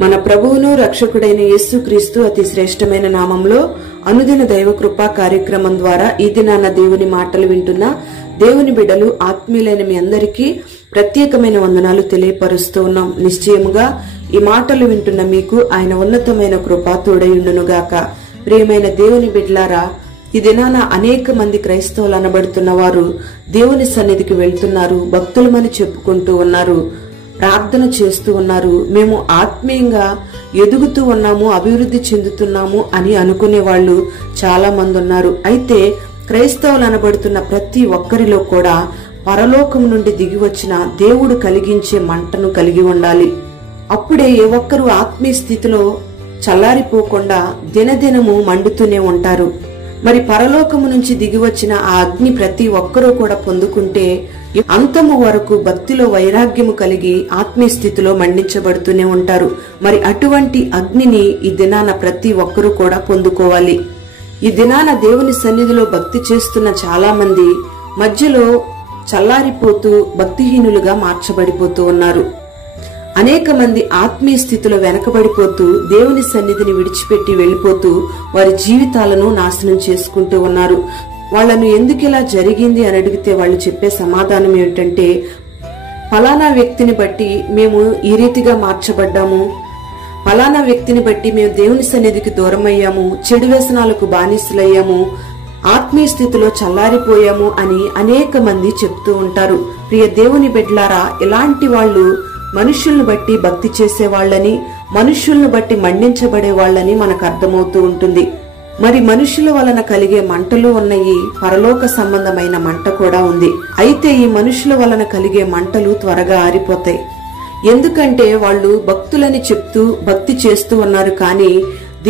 మన ప్రభువును రక్షకుడైన యేసుక్రీస్తు అతి శ్రేష్టమైన నామంలో అనుదిన దైవ కృపా కార్యక్రమం ద్వారా ఈ దినాన దేవుని మాటలు వింటున్న దేవుని బిడ్డలు ఆత్మీయులైన మీ అందరికీ ప్రత్యేకమైన వందనాలు తెలియపరుస్తూ ఉన్నాం. నిశ్చయముగా ఈ మాటలు వింటున్న మీకు ఆయన ఉన్నతమైన కృప తోడయుండునుగాక. ప్రియమైన దేవుని బిడ్డలారా, ఈ దినాన అనేక మంది క్రైస్తవులు అనబడుతున్న వారు దేవుని సన్నిధికి వెళ్తున్నారు, భక్తులమని చెప్పుకుంటూ ఉన్నారు, ప్రార్థన చేస్తూ ఉన్నారు. మేము ఆత్మీయంగా ఎదుగుతూ ఉన్నాము, అభివృద్ధి చెందుతున్నాము అని అనుకునే వాళ్ళు చాలా మంది ఉన్నారు. అయితే క్రైస్తవులు అనబడుతున్న ప్రతి ఒక్కరిలో కూడా పరలోకం నుండి దిగి వచ్చిన దేవుడు కలిగించే మంటను కలిగి ఉండాలి. అప్పుడే ఏ ఒక్కరు ఆత్మీయ స్థితిలో చల్లారిపోకుండా దినదినము మండుతూనే ఉంటారు. మరి పరలోకము నుంచి దిగి వచ్చిన ఆ అగ్ని ప్రతి ఒక్కరూ కూడా పొందుకుంటే అంతము వరకు భక్తిలో వైరాగ్యము కలిగి ఆత్మీయ స్థితిలో మండించబడుతూనే ఉంటారు. మరి అటువంటి అగ్నిని ఈ దినాన ప్రతి ఒక్కరూ కూడా పొందుకోవాలి. ఈ దినాన దేవుని సన్నిధిలో భక్తి చేస్తున్న చాలా మంది మధ్యలో చల్లారిపోతూ భక్తిహీనులుగా మార్చబడిపోతూ ఉన్నారు. అనేక మంది ఆత్మీయ స్థితిలో వెనకబడిపోతూ దేవుని సన్నిధిని విడిచిపెట్టి వెళ్లిపోతూ వారి జీవితాలను నాశనం చేసుకుంటూ ఉన్నారు. వాళ్లను ఎందుకు ఇలా జరిగింది అని అడిగితే వాళ్ళు చెప్పే సమాధానం ఏమిటంటే, ఫలానా వ్యక్తిని బట్టి మేము ఈ రీతిగా మార్చబడ్డాము, ఫలానా వ్యక్తిని బట్టి మేము దేవుని సన్నిధికి దూరం అయ్యాము, చెడు వ్యసనాలకు బానిసలయ్యాము, ఆత్మీయ స్థితిలో చల్లారిపోయాము అని అనేక మంది చెప్తూ ఉంటారు. ప్రియ దేవుని బిడ్డలారా, ఇలాంటి వాళ్ళు మనుషులను బట్టి భక్తి చేసే వాళ్ళని, మనుషులను బట్టి మండించబడే వాళ్ళని మనకు అర్థమవుతూ ఉంటుంది. మరి మనుషుల వలన కలిగే మంటలు ఉన్నాయి, పరలోక సంబంధమైన మంట కూడా ఉంది. అయితే ఈ మనుషుల వలన కలిగే మంటలు త్వరగా ఆరిపోతాయి. ఎందుకంటే వాళ్ళు భక్తులని చెప్తూ భక్తి చేస్తూ ఉన్నారు, కానీ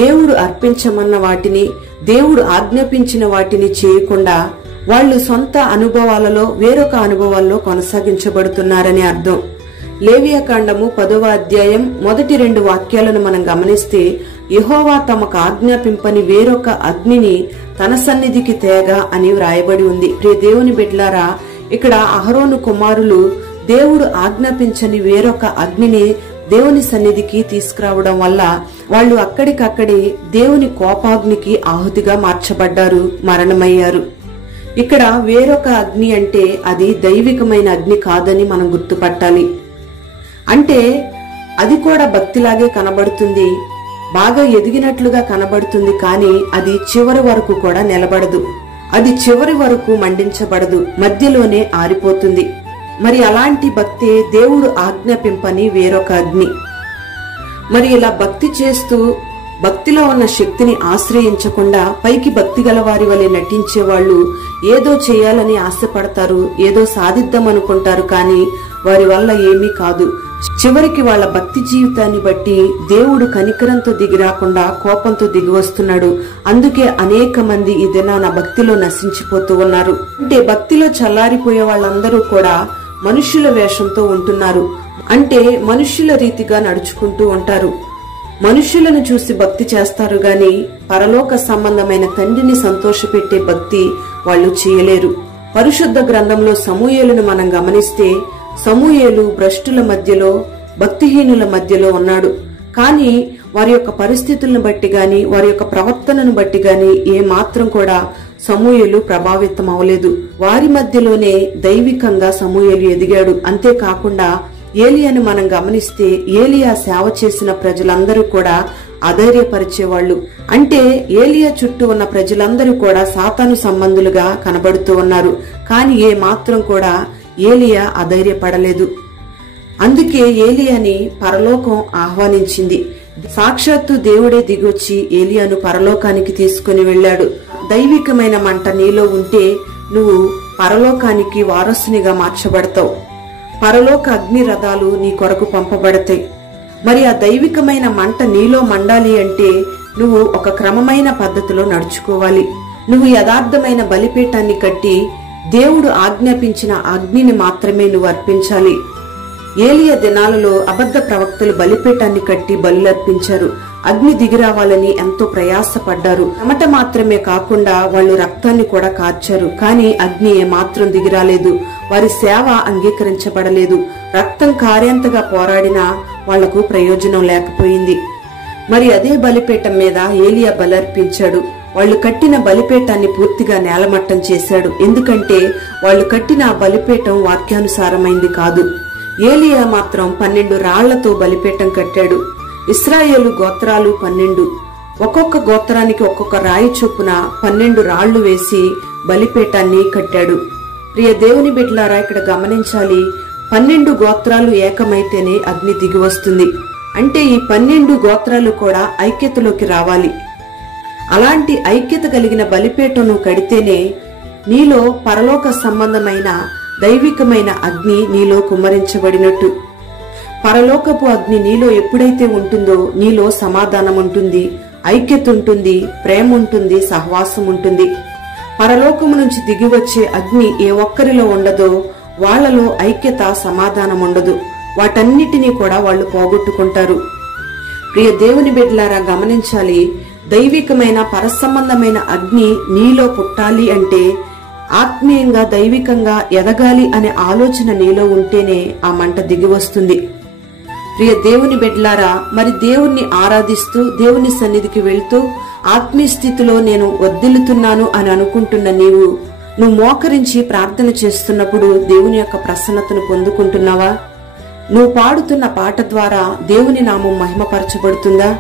దేవుడు అర్పించమన్న వాటిని, దేవుడు ఆజ్ఞాపించిన వాటిని చేయకుండా వాళ్ళు సొంత అనుభవాలలో వేరొక అనుభవాల్లో కొనసాగించబడుతున్నారని అర్థం. లేవియాకాండము 10వ అధ్యాయం మొదటి 2 వాక్యాలను మనం గమనిస్తే, యెహోవా తమకు ఆజ్ఞాపింపని వేరొక అగ్నిని తన సన్నిధికి తేగ అని వ్రాయబడి ఉంది. ప్రియ దేవుని బిడ్డలారా, ఇక్కడ అహరోను కుమారులు దేవుడు ఆజ్ఞాపించని వేరొక అగ్నిని దేవుని సన్నిధికి తీసుకురావడం వల్ల వాళ్ళు అక్కడికక్కడే దేవుని కోపాగ్నికి ఆహుతిగా మార్చబడ్డారు, మరణమయ్యారు. ఇక్కడ వేరొక అగ్ని అంటే అది దైవికమైన అగ్ని కాదని మనం గుర్తుపట్టాలి. అంటే అది కూడా భక్తిలాగే కనబడుతుంది, బాగా ఎదిగినట్లుగా కనబడుతుంది, కానీ అది చివరి వరకు కూడా నిలబడదు, అది చివరి వరకు మండించబడదు, మధ్యలోనే ఆరిపోతుంది. మరి అలాంటి భక్తే దేవుడు ఆజ్ఞాపింపని వేరొక అగ్ని. మరి ఇలా భక్తి చేస్తూ భక్తిలో ఉన్న శక్తిని ఆశ్రయించకుండా పైకి భక్తి గల వారి వలె నటించే వాళ్ళు ఏదో చేయాలని ఆశపడతారు, ఏదో సాధిద్దామనుకుంటారు, కానీ వారి వల్ల ఏమీ కాదు. చివరికి వాళ్ళ భక్తి జీవితాన్ని బట్టి దేవుడు కనికరంతో దిగి రాకుండా కోపంతో దిగి వస్తున్నాడు. అందుకే అనేక మంది ఈ దినాన భక్తిలో నశించిపోతూ ఉన్నారు. అంటే భక్తిలో చల్లారిపోయే వాళ్ళందరూ కూడా మనుష్యుల వేషంతో ఉంటున్నారు. అంటే మనుష్యుల రీతిగా నడుచుకుంటూ ఉంటారు. మనుష్యులను చూసి భక్తి చేస్తారు గాని పరలోక సంబంధమైన తండ్రిని సంతోషపెట్టే భక్తి వాళ్ళు చేయలేరు. పరిశుద్ధ గ్రంథంలో సమూయేలును మనం గమనిస్తే, సమూయేలు భ్రష్టుల మధ్యలో, భక్తిహీనుల మధ్యలో ఉన్నాడు. కానీ వారి యొక్క పరిస్థితులను బట్టి గాని, వారి యొక్క ప్రవర్తనను బట్టి గాని ఏ మాత్రం కూడా సమూయేలు ప్రభావితం అవలేదు. వారి మధ్యలోనే దైవికంగా సమూయేలు ఎదిగాడు. అంతేకాకుండా ఏలియాను మనం గమనిస్తే, ఏలియా సేవ చేసిన ప్రజలందరూ కూడా అధైర్యపరిచేవాళ్లు. అంటే ఏలియా చుట్టూ ఉన్న ప్రజలందరూ కూడా సాతాను సంబంధులుగా కనబడుతూ ఉన్నారు. కానీ ఏ మాత్రం కూడా ఏలియా అధైర్యపడలేదు. అందుకే ఏలియాని పరలోకం ఆహ్వానించింది. సాక్షాత్తు దేవుడే దిగొచ్చి ఏలియాను పరలోకానికి తీసుకుని వెళ్లాడు. దైవికమైన మంట నీలో ఉంటే నువ్వు పరలోకానికి వారసునిగా మార్చబడతావు. పరలోక అగ్ని రథాలు నీ కొరకు పంపబడతాయి. మరి ఆ దైవికమైన మంట నీలో మండాలి అంటే నువ్వు ఒక క్రమమైన పద్ధతిలో నడుచుకోవాలి. నువ్వు యథార్థమైన బలిపీఠాన్ని కట్టి దేవుడు ఆజ్ఞాపించిన అగ్నిని మాత్రమే నువ్వు అర్పించాలి. ఏలియా దినాలలో అబద్ధ ప్రవక్తలు బలిపీఠాన్ని కట్టి బలులర్పించారు. అగ్ని దిగిరావాలని ఎంతో ప్రయాసపడ్డారు. చెమట మాత్రమే కాకుండా వాళ్ళు రక్తాన్ని కూడా కార్చారు. కానీ అగ్ని ఏమాత్రం దిగిరాలేదు. వారి సేవ అంగీకరించబడలేదు. రక్తం కారేంతగా పోరాడినా వాళ్లకు ప్రయోజనం లేకపోయింది. మరి అదే బలిపీఠం మీద ఏలియా బలర్పించాడు. వాళ్ళు కట్టిన బలిపీఠాన్ని పూర్తిగా నేలమట్టం చేశాడు. ఎందుకంటే వాళ్ళు కట్టిన బలిపీఠం వాక్యానుసారమైంది కాదు. ఏలియా మాత్రం 12 రాళ్లతో బలిపీఠం కట్టాడు. ఇశ్రాయేలు గోత్రాలు 12. ఒక్కొక్క గోత్రానికి ఒక్కొక్క రాయి చొప్పున 12 రాళ్లు వేసి బలిపీఠాన్ని కట్టాడు. ప్రియ దేవుని బిడ్డలారా, ఇక్కడ గమనించాలి, 12 గోత్రాలు ఏకమైతేనే అగ్ని దిగి వస్తుంది. అంటే ఈ 12 గోత్రాలు కూడా ఐక్యతలోకి రావాలి. అలాంటి ఐక్యత కలిగిన బలిపీఠం నువ్వు కడితేనే నీలో పరలోక సంబంధమైన దైవికమైన అగ్ని నీలో కుమ్మరించబడినట్టు. పరలోకపు అగ్ని నీలో ఎప్పుడైతే ఉంటుందో నీలో సమాధానం ఉంటుంది, ఐక్యత ఉంటుంది, ప్రేమ ఉంటుంది, సహవాసం ఉంటుంది. పరలోకము నుంచి దిగి వచ్చే అగ్ని ఏ ఒక్కరిలో ఉండదో వాళ్లలో ఐక్యత, సమాధానం ఉండదు. వాటన్నిటినీ కూడా వాళ్ళు పోగొట్టుకుంటారు. ప్రియ దేవుని బిడ్డలారా, గమనించాలి, దైవికమైన పరసంబంధమైన అగ్ని నీలో పుట్టాలి అంటే ఆత్మీయంగా దైవికంగా ఎదగాలి అనే ఆలోచన నీలో ఉంటేనే ఆ మంట దిగి వస్తుంది. ప్రియ దేవుని బిడ్డలారా, మరి దేవుణ్ణి ఆరాధిస్తూ దేవుని సన్నిధికి వెళ్తూ ఆత్మీయ స్థితిలో నేను వర్ధిల్లుతున్నాను అని అనుకుంటున్న నువ్వు మోకరించి ప్రార్థన చేస్తున్నప్పుడు దేవుని యొక్క ప్రసన్నతను పొందుకుంటున్నావా? నువ్వు పాడుతున్న పాట ద్వారా దేవుని నామం మహిమపరచబడుతుందా?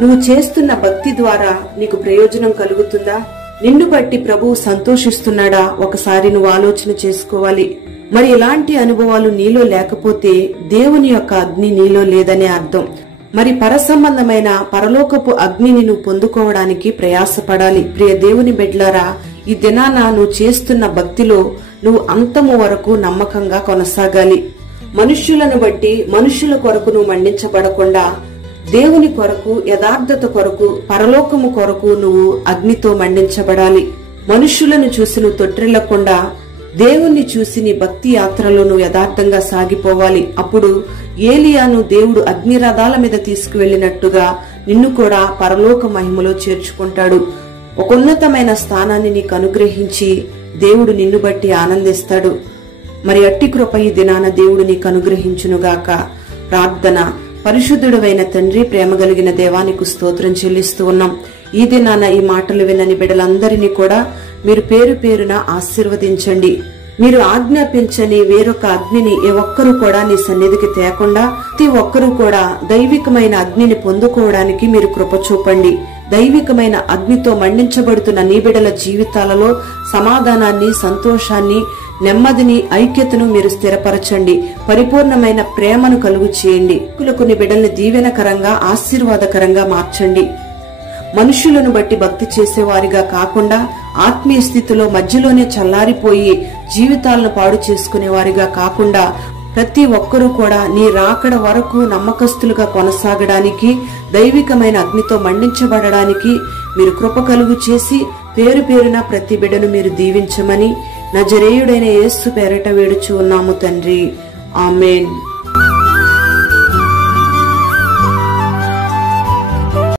నువ్వు చేస్తున్న భక్తి ద్వారా నీకు ప్రయోజనం కలుగుతుందా? నిన్ను బట్టి ప్రభువు సంతోషిస్తున్నాడా? ఒకసారి నువ్వు ఆలోచన చేసుకోవాలి. మరి ఇలాంటి అనుభవాలు నీలో లేకపోతే దేవుని యొక్క అగ్ని నీలో లేదనే అర్థం. మరి పరసంబంధమైన పరలోకపు అగ్నిని నువ్వు పొందుకోవడానికి ప్రయాసపడాలి. ప్రియ దేవుని బిడ్డలారా, ఈ దినాన నువ్వు చేస్తున్న భక్తిలో నువ్వు అంతము వరకు నమ్మకంగా కొనసాగాలి. మనుష్యులను బట్టి మనుష్యుల కొరకు నువ్వు మండించబడకుండా దేవుని కొరకు, యథార్థత కొరకు, పరలోకము కొరకు నువ్వు అగ్నితో మండించబడాలి. మనుష్యులను చూసి నువ్వు తొట్టిల్లకుండా దేవుణ్ణి చూసి నీ భక్తి యాత్రలో నువ్వు యథార్థంగా సాగిపోవాలి. అప్పుడు ఏలియాను దేవుడు అగ్నిరథాల మీద తీసుకువెళ్లినట్టుగా నిన్ను కూడా పరలోక మహిమలో చేర్చుకుంటాడు. ఒక ఉన్నతమైన స్థానాన్ని నీకు అనుగ్రహించి దేవుడు నిన్ను బట్టి ఆనందిస్తాడు. మరి అట్టి కృప ఈ దినాన దేవుడు నీకు అనుగ్రహించునుగాక. ప్రార్థన. పరిశుద్ధుడైన తండ్రి, ప్రేమ కలిగిన దేవానికి స్తోత్రం చెల్లిస్తూ ఉన్నాం. ఈ దినాన ఈ మాటలు వినని బిడ్డలందరినీ కూడా మీరు పేరు పేరున ఆశీర్వదించండి. మీరు ఆజ్ఞాపించని వేరొక అగ్నిని ఏ ఒక్కరూ కూడా నీ సన్నిధికి తేకుండా ప్రతి ఒక్కరూ కూడా దైవికమైన అగ్నిని పొందుకోవడానికి మీరు కృప చూపండి. దైవికమైన అగ్నితో మండించబడుతున్న నీ బిడ్డల జీవితాలలో సమాధానాన్ని, సంతోషాన్ని, నెమ్మదిని, ఐక్యతను మీరు స్థిరపరచండి. పరిపూర్ణమైన ప్రేమను కలుగు చేయండి. కొన్ని బిడ్డల్ని దీవెనకరంగా, ఆశీర్వాదకరంగా మార్చండి. మనుషులను బట్టి భక్తి చేసేవారిగా కాకుండా ఆత్మీయ స్థితిలో మధ్యలోనే చల్లారిపోయి జీవితాలను పాడు చేసుకునేవారిగా కాకుండా ప్రతి ఒక్కరూ కూడా నీ రాకడ వరకు నమ్మకస్తులుగా కొనసాగడానికి, దైవికమైన అగ్నితో మండించబడడానికి మీరు కృప కలుగు చేసి పేరు పేరున ప్రతి బిడ్డను మీరు దీవించమని నజరేయుడైన యేసు పేరట వేడుచు ఉన్నాము తండ్రి. ఆమేన్.